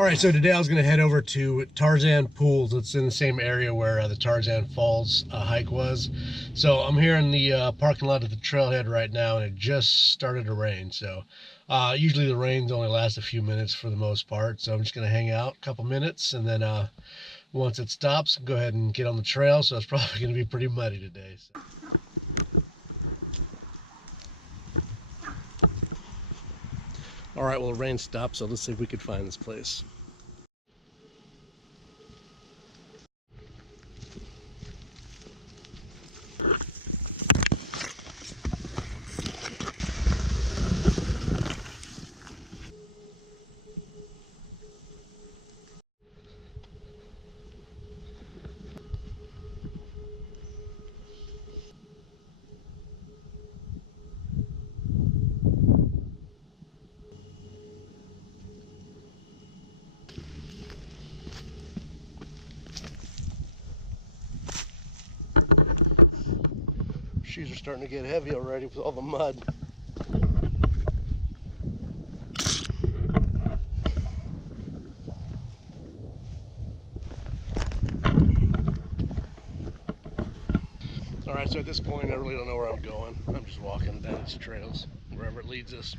All right, so today I was going to head over to Tarzan Pools. It's in the same area where the Tarzan Falls hike was. So I'm here in the parking lot at the trailhead right now, and it just started to rain. So usually the rains only last a few minutes for the most part. So I'm just going to hang out a couple minutes, and then once it stops, go ahead and get on the trail. So it's probably going to be pretty muddy today. So. All right, well, the rain stopped, so let's see if we could find this place. Shoes are starting to get heavy already with all the mud. All right, so at this point, I really don't know where I'm going. I'm just walking down these trails, wherever it leads us.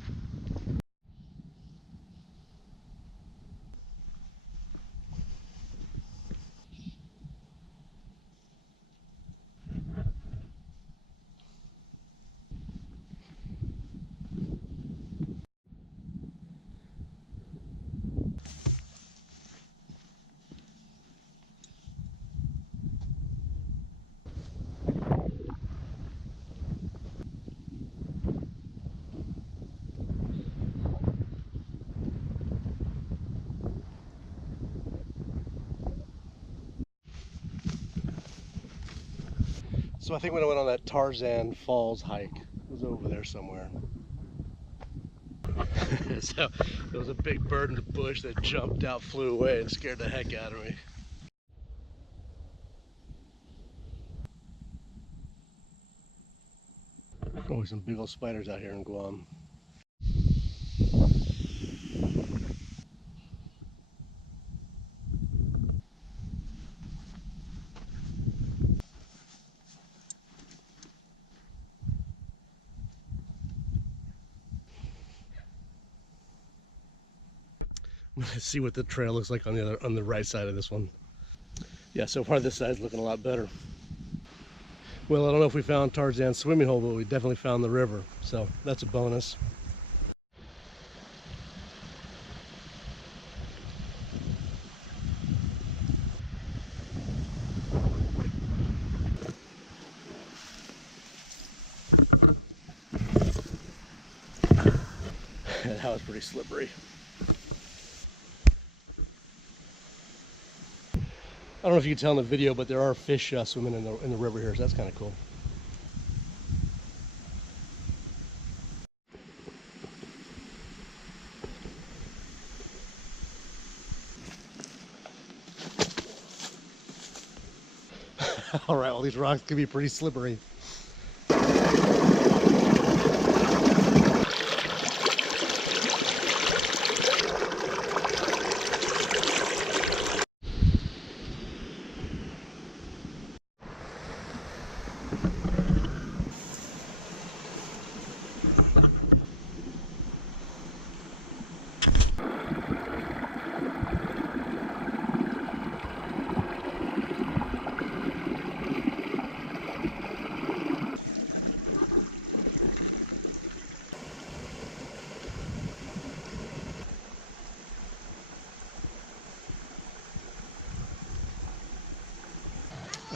So I think when I went on that Tarzan Falls hike, it was over there somewhere. So there was a big bird in the bush that jumped out, flew away, and scared the heck out of me. Always some big old spiders out here in Guam. Let's see what the trail looks like on the right side of this one. Yeah, so far this side's looking a lot better. Well, I don't know if we found Tarzan's swimming hole, but we definitely found the river, so that's a bonus. That was pretty slippery. I don't know if you can tell in the video, but there are fish swimming in the river here, so that's kind of cool. All right, well, these rocks can be pretty slippery.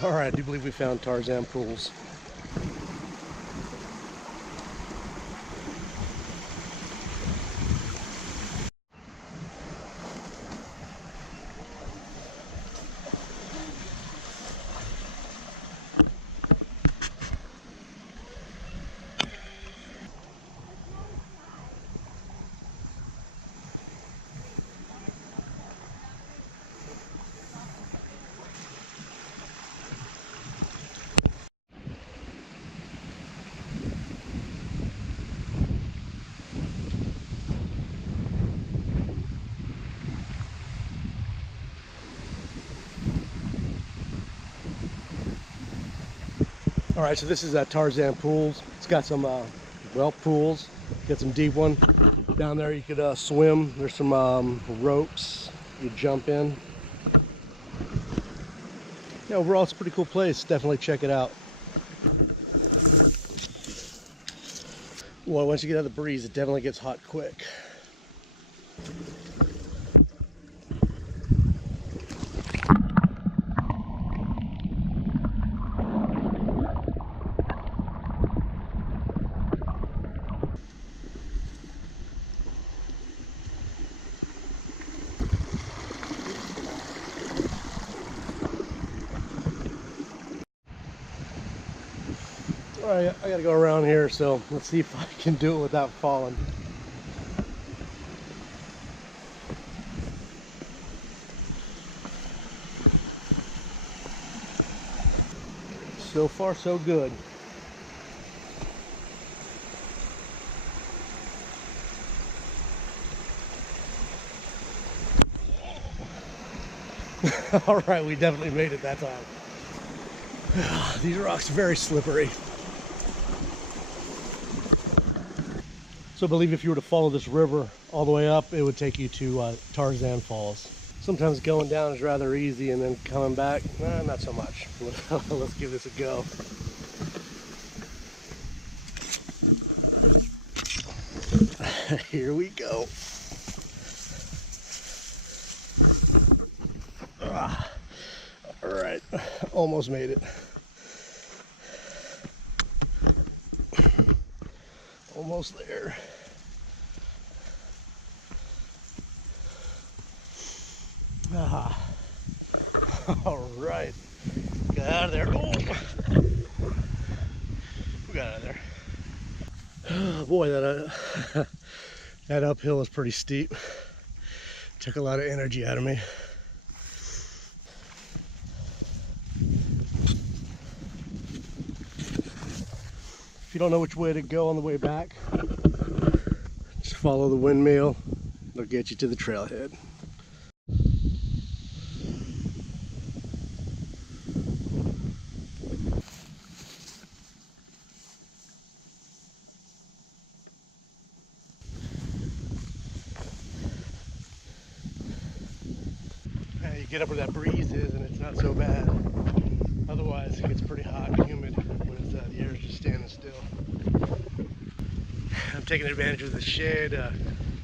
All right, I do believe we found Tarzan Pools. All right, so this is Tarzan Pools. It's got some well, pools. Got some deep one down there. You could swim. There's some ropes you jump in. Yeah, overall it's a pretty cool place. Definitely check it out. Well, once you get out of the breeze, it definitely gets hot quick. All right, I gotta go around here, so let's see if I can do it without falling. So far, so good. All right, we definitely made it that time. These rocks are very slippery. So I believe if you were to follow this river all the way up, it would take you to Tarzan Falls. Sometimes going down is rather easy, and then coming back, not so much. Let's give this a go. Here we go. All right, almost made it. Almost there. All right, got out of there. Oh, we got out of there. Oh, boy, that that uphill is pretty steep. Took a lot of energy out of me. If you don't know which way to go on the way back, just follow the windmill. It'll get you to the trailhead. You get up where that breeze is and it's not so bad. Otherwise it gets pretty hot and humid when it's, the air is just standing still. I'm taking advantage of the shade,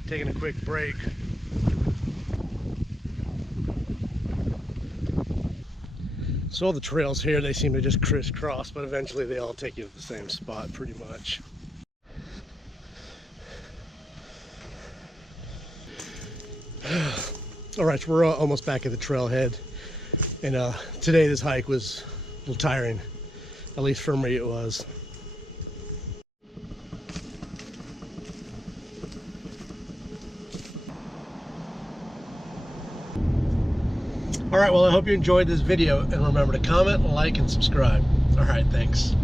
taking a quick break. So all the trails here, they seem to just crisscross, but eventually they all take you to the same spot pretty much. All right, so we're almost back at the trailhead, and today this hike was a little tiring, at least for me it was. All right, well, I hope you enjoyed this video, and remember to comment, like, and subscribe. All right, thanks.